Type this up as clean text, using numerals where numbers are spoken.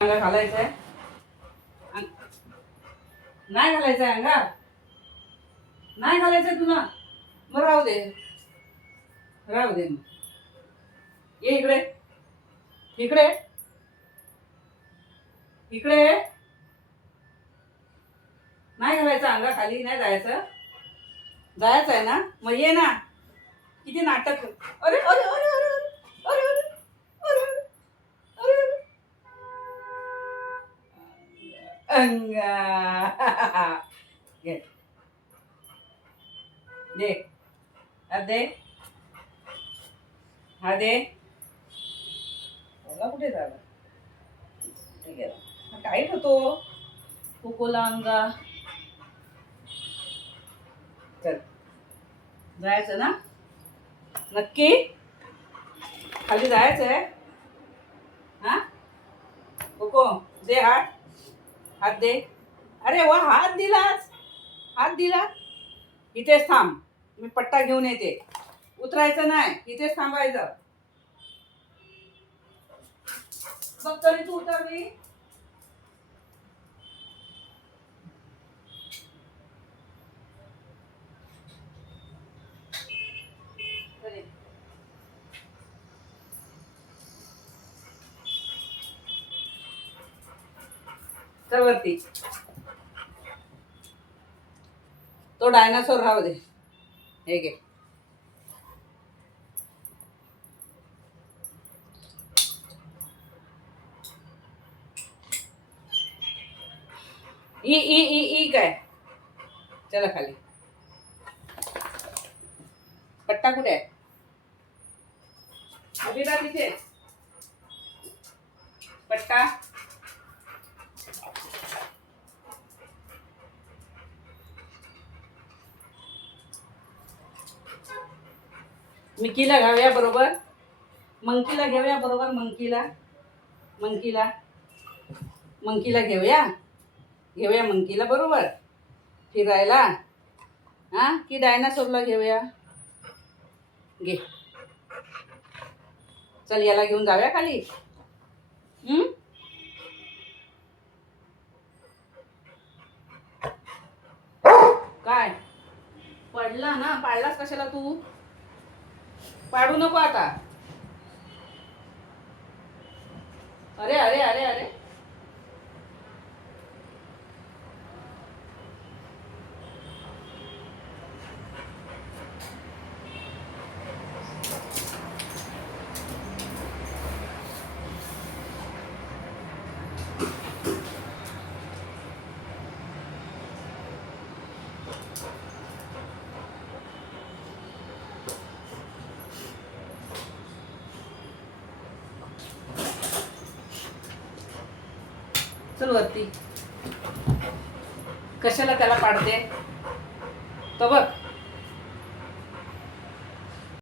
घालायचंय नाही घालायचंय अंगात नाही घालायचंय तुला मग राहू दे मग ये इकडे इकडे इकडे नाही घालायचं अंगा खाली नाही जायचं आहे ना मग ये ना किती नाटक अरे अरे अरे अरे अरे अरे अरे अरे अरे अंगा घे दे अब दे हा दे ओला कुठे झाला कुठे गेला टाईट होतो कोकोला अंगा चल जायचं ना नक्की खाली जायचंय हा कोको दे हात दे अरे वा हात दिला इथेच थांब मी पट्टा घेऊन येते उतरायचं नाही इथेच थांबायचं बघ तरी तू उतरली चल वरती तो डायनासोर राहू दे हे घे ई ई ई ई काय चला खाली पट्टा कुठे आहे अभिला तिथे पट्टा मिकीला घ्याव्या बरोबर मंकीला घेऊया बरोबर मंकीला घेऊया मंकीला बरोबर फिरायला हा की डायनासोरला घेऊया घे चल याला घेऊन जाऊया खाली काय पडला ना पाडलास कशाला तू पाडू नको आता अरे अरे अरे अरे चल वरती कशाला त्याला पाडते तो बघ